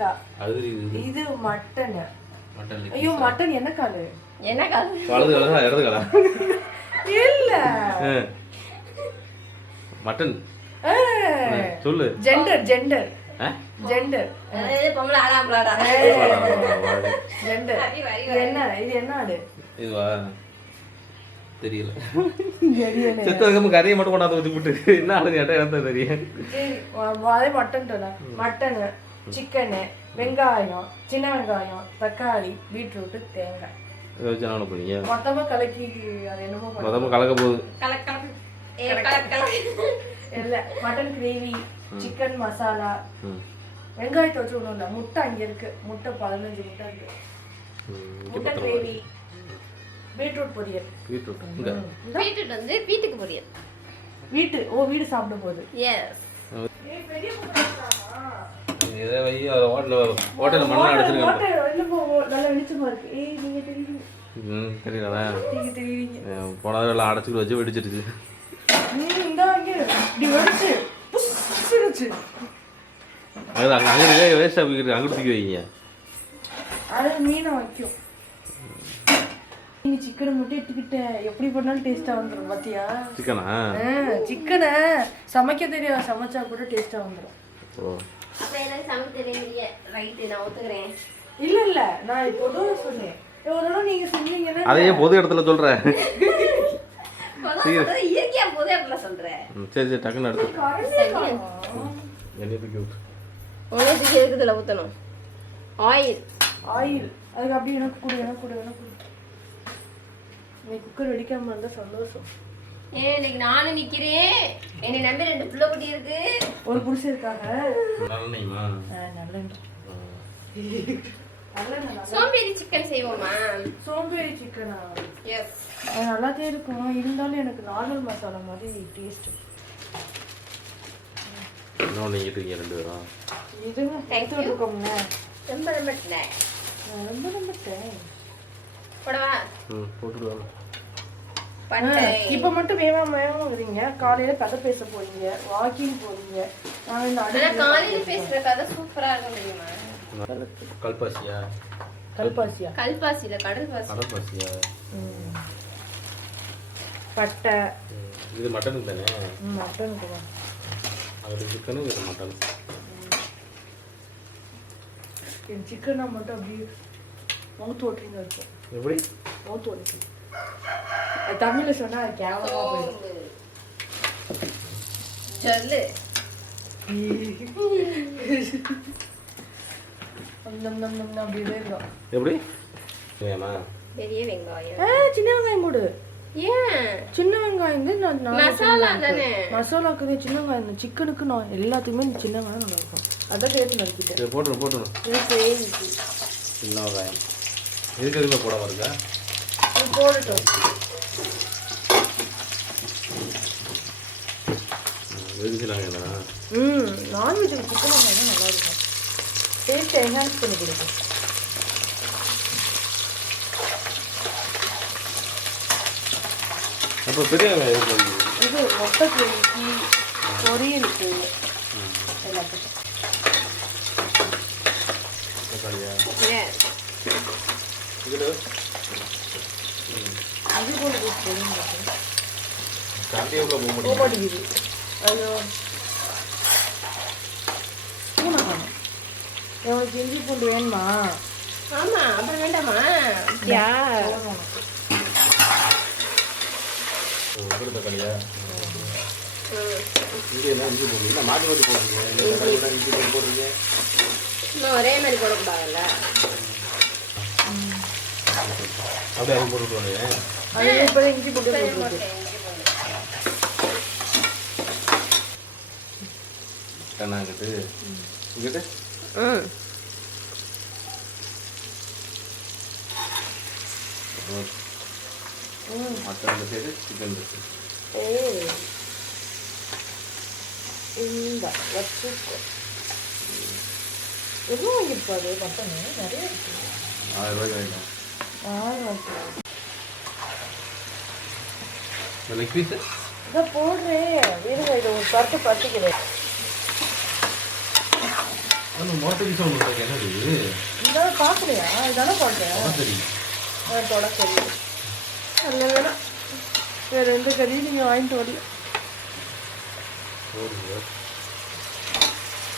தேங்காய். இது இது மட்டன் ஐயோ மட்டன் என்ன காலு? என்ன கால்? வலது கலா இடது கலா? இல்ல. மட்டன் சொல்லு. ஜெண்டர் ஜெண்டர் பொம்பளை என்ன இது என்ன ஆடு? இதுவா தெரியல. செத்ததுக்கு கறியை மட்டும் கொண்டாந்து ஊற்றி விட்டு என்ன ஆளுங்க கேட்டா எனக்கு தெரியும். அதே மட்டன் மட்டனு சிக்கனு வெங்காயம் சின்ன வெங்காயம் தக்காளி பீட்ரூட்டு தேங்காய். இதை வச்சு என்ன பண்ண போறீங்க? மொத்தமா கலக்கி அது என்னமோ பண்ண- மொத்தமாக கலக்க போகுது. இல்ல மட்டன் கிரேவி சிக்கன் மசாலா. வெங்காயத்தை வச்சு ஒண்ணும் இல்ல முட்டை அங்க இருக்கு. முட்டை பதினஞ்சு முட்டை இருக்கு. முட்டை கிரேவி பீட்ரூட் பொரியல். பீட்ரூட் இங்கே பீட்ரூட் வந்து வீட்டுக்கு பொரியல். வீட்டு ஓ வீடு சாப்பிட போகுது எஸ் இதை வை ஹோட்டலில் ஹோட்டலில் மண்ணை அடிச்சிருக்காங்க நல்லா வெளிச்சமா இருக்கு. ஏய் நீங்க தெரியுங்க. ம் தெரியுறீங்க. போன தடவை எல்லாம் அடைச்சிக்கிட்டு வச்சு வெடிச்சிருச்சு. அங்கே அங்கே வேஸ்ட்டாக போய்க்கிட்டு அங்கே தூக்கி வைங்க. அது மீனை வைக்கும். நீங்க சிக்கனை மட்டும் எடுத்துக்கிட்ட. எப்படி பண்ணாலும் டேஸ்டா வந்துடும் பாத்தியா? சிக்கனா? சிக்கனை சமைக்க தெரியாது சமைச்சா கூட டேஸ்டா வந்துடும் ஓ. அப்ப எனக்கு சமைக்க தெரியலையே ரைட்டு நான் ஒத்துக்கிறேன். இல்ல இல்ல நான் இப்போ பொதுவாக சொன்னேன். ஒரு தடவை நீங்க சொன்னீங்கன்னா அதையே பொது இடத்துல பொதுவா இயற்கையா பொது இடத்துல சொல்றேன் சரி சரி டக்குன்னு எடுத்து. உனக்கு இருக்குதுல ஊத்தணும்? ஆயில் ஆயில் அதுக்கு அப்படியே எனக்கு கொடு எனக்கு கொடு எனக்கு கொடு. நீ குக்கர் வெடிக்காம இருந்தா சந்தோஷம். ஏ இன்னைக்கு நானும் நிக்கிறேன். என்னை நம்பி ரெண்டு புள்ள குட்டி இருக்கு. ஒரு புருஷன் இருக்காங்க. சோம்பேறி சிக்கன் செய்வோமா? சோம்பேறி சிக்கனா எஸ் அது நல்லாதான் இருக்கும். இருந்தாலும் எனக்கு நார்மல் மசாலா மாதிரி டேஸ்ட் இன்னொன்று நீங்கள் இருக்கீங்க ரெண்டு பேரும். இதுங்க இருக்கோம்ல ரொம்ப ரொம்ப ரொம்ப போடவா? ம் போட்டுடுவாங்க பட்டை இப்ப மட்டும் வேகாம வேகாம வரீங்க காலையில கதை பேச போறீங்க வாக்கிங் போறீங்க. நான் இந்த காலையில பேசுற கதை சூப்பரா இருக்கும் தெரியுமா? கல்பாசியா? கல்பாசியா? கல்பாசியில கடல் பாசி கடற்பாசியா ம். பட்டை. இது மட்டனுக்கு தானே? ம், மட்டனுக்கு தான். அது சிக்கனு இது மட்டன். என் சிக்கனா மட்டும் அப்படியே மவுத் ஓட்டிங்க இருக்கும். எப்படி? மவுத் ஓட்டி அது தமிழ்ல சொன்னா அது கேவலமா போயிடும் சொல்லு எப்படி ஏமா பெரிய வெங்காயம் சின்ன வெங்காயம் போடு ஏன் சின்ன வெங்காயம் நான் மசாலா தானே மசாலாக்கு சின்ன வெங்காயம் சிக்கனுக்கு நான் எல்லாத்துக்குமே இந்த சின்ன வெங்காயம் நல்லா இருக்கும் அதான் நறுக்கிட்டேன் சரி போட்டுரும் போட்டுரும் சின்ன வெங்காயம். இதுக்கு எதுவுமே போடட்டும். வெடிச்சிடாங்க ம் நான்வெஜ் சிக்கன் வெங்காயம் தான் நல்லா இருக்கும் டேஸ்ட் என்ஹான்ஸ் பண்ணி கொடுக்கும். அப்போ பெரிய இது மொட்டை கிரேவிக்கு பொரியலுக்கு எல்லாத்துக்கும். அது கண்டிப்பாக போக மாட்டேங்குது காணும் எவனுக்கு இஞ்சி பூண்டு வேணுமா? ஆமா அப்புறம் வேண்டாமா? யா ஒரு தக்காளியா? இங்கே இஞ்சி போடுறீங்க? மாற்றி மாற்றி போடுறீங்க இஞ்சி போட்டு இன்னும் ஒரே மாதிரி போடக்கூடாதுல்ல? அப்படியே அது இப்போ இஞ்சி பூண்டு போட்டுருக்கு கண்ணாங்கிட்டு இங்கிட்டு மட்டன் சைடு சிக்கன் ஏய் இந்த வச்சுக்கோ. எவ்வளோ வாங்கியிருப்பாரு? மட்டன் நிறைய இருக்கு. ஆயிரம் ரூபாய்க்கு வாங்கிக்கலாம். ஆ ஓகே இந்த லெக் பீஸு இதை போடுறேன். இதை ஒரு பருப்பு பத்திக்கிறேன் அந்த மோட்டரி சவுண்ட் இருக்கு என்னது இந்த பார்க்கலையா இதானே பார்த்தேன் மோட்டரி. தொட கறி நல்ல வேணாம் வேறு எந்த கறியும் நீங்கள் வாங்கிட்டு வரல.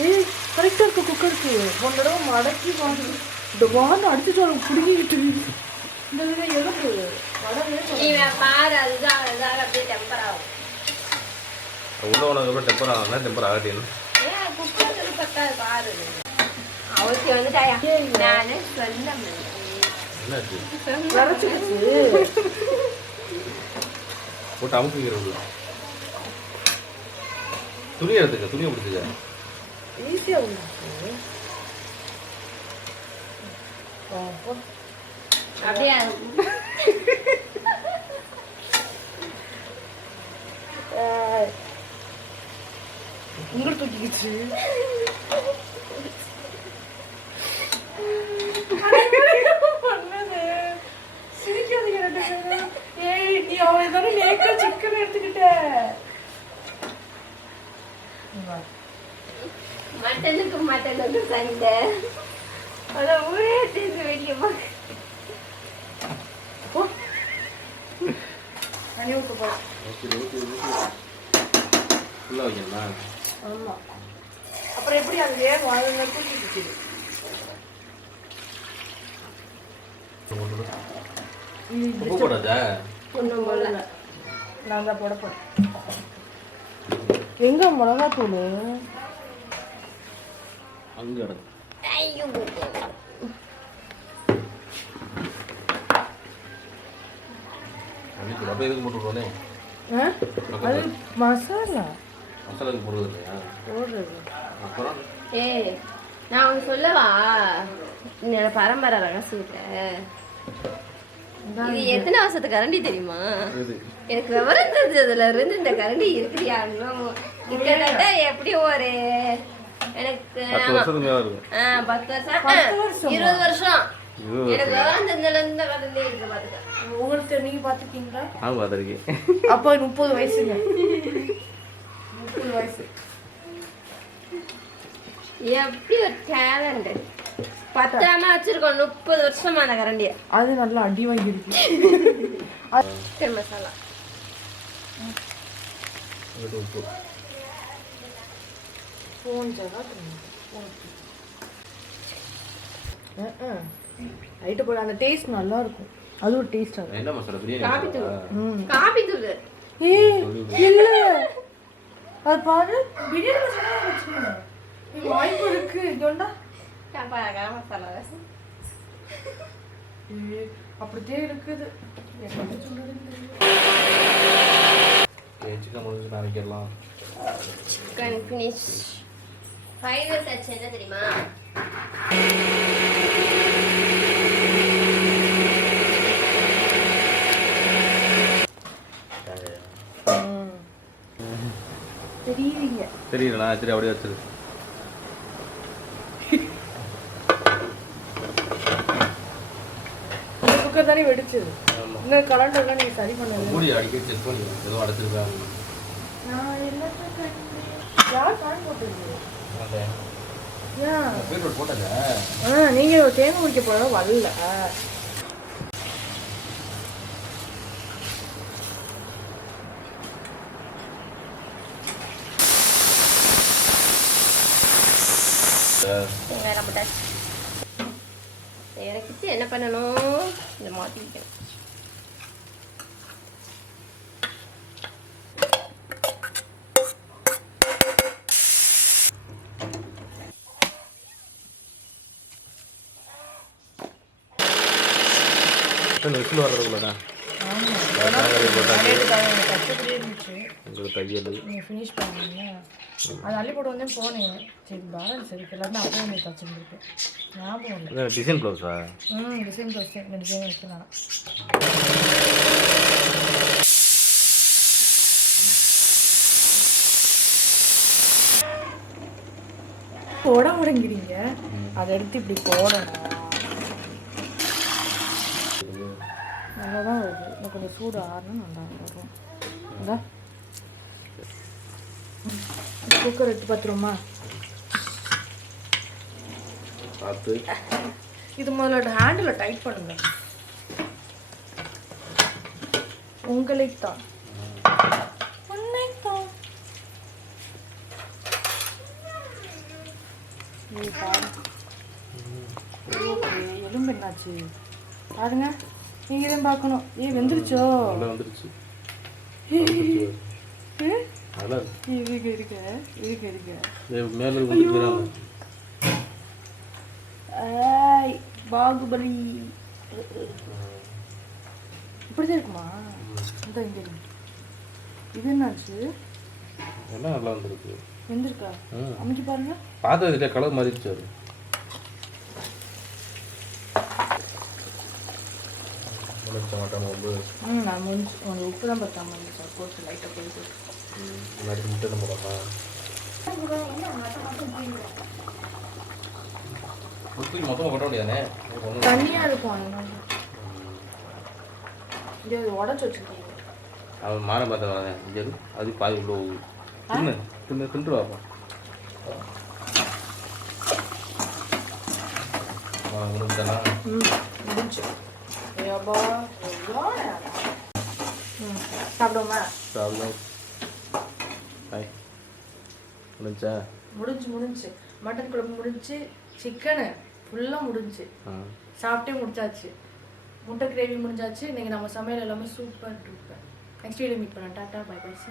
ஏய் கரெக்டாக இருக்கு குக்கருக்கு ஒரு தடவை மடக்கி வாங்க இந்த வாங்க அடிச்சுட்டு வர பிடிங்கிட்டு இந்த விட எதுக்கு? வடவே நீ பாரு அதுதான் அதுதான் அப்படியே டெம்பர் ஆகும். உள்ள உனக்கு டெம்பர் ஆகலாம் டெம்பர் ஆகட்டேன்னு பத்தாது பாரு வந்துட்டாயா நானு வரைச்சிக்கிச்சு போட்டு அமுக்குங்கிற உள்ள துணி எடுத்துக்க துணியை பிடிச்சிக்க அப்போ அப்படியே உங்களை தூக்கிக்கிச்சு பண்ணது. சிரிக்காதீங்க ரெண்டு பேரும். அவளை தானே நேக்கா chicken எடுத்துக்கிட்ட. மட்டனுக்கு மட்டனுக்கு சண்டை அத ஊரே சேர்ந்து வெளியே போ போ. தண்ணி ஊத்த போ. ஃபுல்லாக வைக்கணுமா ஆமா. அப்புறம் எப்படி அது வேகும் அதுல தூக்கிக்கிச்சு உப்பு போடாதா ஒன்றும் போல நான் தான் போட போறேன். எங்க மிளகாத்தூள்? அங்கே ஐயோ. அன்னைக்கு அப்போ எதுக்கு போட்டு விடுவானே ஆ? அது மசாலா? மசாலாக்கு போடுறது இல்லையா போடுறது. அப்புறம்? ஏய் நான் உனக்கு சொல்லவா? என்னோட பரம்பரை ரகசியத்தை இது எத்தனை வருஷத்துக்கு கரண்டி தெரியுமா? எனக்கு விவரம் தெரிஞ்சதுல இருந்து இந்த கரண்டி இருக்கிறியான்னு கிட்டத்தட்ட எப்படி ஒரு எனக்கு பத்து வருஷம்? இருபது வருஷம். எனக்கு விவரம் தெரிஞ்சதுல இருந்து கரண்டி இருக்கு பாத்துக்க. உங்களுக்கு நீங்க பார்த்துருக்கேன் அப்ப முப்பது வயசுங்க. முப்பது வயசு. எப்படி ஒரு டேலண்ட் பத்தாம வச்சிருக்கோம். முப்பது வருஷமா அந்த கரண்டிய. அது நல்லா அடி வாங்கியிருக்கு. சிக்கன் மசாலா லைட்டு போட அந்த டேஸ்ட் நல்லா இருக்கும் அது ஒரு என்ன மசாலா? பிரியாணி காபி? ம். காபி தூள். ஏய் இல்ல. அது பாரு பிரியாணி மசாலா வச்சுக்கோங்க. இது வாய்ப்பு இருக்கு. இதோண்டா கரம் மசாலா இருக்குது. சிக்கன் முடிஞ்சு சிக்கன் ஃபினிஷ் ஃபைனல் டச் என்ன தெரியுமா? ம். தெரியுவீங்க தெரியலண்ணா சரி அப்படியே வச்சிரு. குக்கர் தானே வெடிச்சது. இன்னும் கரண்ட் எல்லாம் நீங்க சரி பண்ணல மூடி அடிக்கடி செக் பண்ணி எதுவும் அடைச்சிருக்காங்க நான் எல்லாத்தையும். யார் போட்டாங்க. ஆ நீங்க தேங்காய் குடிக்க போட வரல. வெங்காயம் போட்டாச்சு எனக்கு என்ன பண்ணணும் இதை மாற்றிக்கிட்டேன் விசில் உங்களுக்கு தையல் ஃபினிஷ் அது அள்ளி போட்டு வந்து போனேன் சரி. பேலன்ஸ் இருக்கு எல்லாத்தையும் அப்படியே நீ தச்சுருந்துருக்கேன் ஞாபகம் இல்லை டிசைன் ப்ளவுஸா ம் டிசைன் தச்சு இந்த டிசைன் வைக்கலாம் போட முடங்கிறீங்க. அதை எடுத்து இப்படி போடணும். நல்லா தான் வருது. இன்னும் கொஞ்சம் சூடு ஆறணும் நல்லா வரும். இந்தா. குக்கர் எடுத்து பார்த்துருமா பார்த்து. இது முதல்ல ஹேண்டில் டைட் பண்ணுங்க. பாரு. ஐயோ, எலும்பு என்னாச்சு? பாருங்க. நீங்க தான் பார்க்கணும். ஏய் வெந்துருச்சோ? வந்துருச்சு. நல்லா இருக்கு இருக்க இருக்க இருக்க. இருக்க இது மேலே பாகுபலி. இப்படிதான் இருக்குமா? இந்த இங்க. இது என்னாச்சு? எல்லாம் நல்லா வந்துருக்கு? வெந்திருக்கா அமைக்கி பாருங்க. பார்த்ததுல கலர் மாறிடுச்சு அது. உப்பு தான் பார்த்தாம சார் போட்டு லைட்டாக போயிட்டு முன்னாடி முட்டை போடமா முட்டி மொத்தமாக கொட்ட முடியாதுனே ஒன்று தண்ணியாக இருக்கும் இது அது உடச்சி வச்சுருக்கீங்க. அவன் மான பார்த்த இங்கே இரு. அது பாதி உள்ள தின்னு தின்னு முடிஞ்சு. சாப்பிடுவோமா? ஹாய் முடிஞ்சா? முடிஞ்சு முடிஞ்சு. மட்டன் குழம்பு முடிஞ்சு சிக்கனு ஃபுல்லாக முடிஞ்சு. சாப்பிட்டே முடிச்சாச்சு. முட்டை கிரேவி முடிஞ்சாச்சு. இன்னைக்கு நம்ம சமையல் எல்லாமே super duper next video meet பண்ணலாம். Tata bye bye C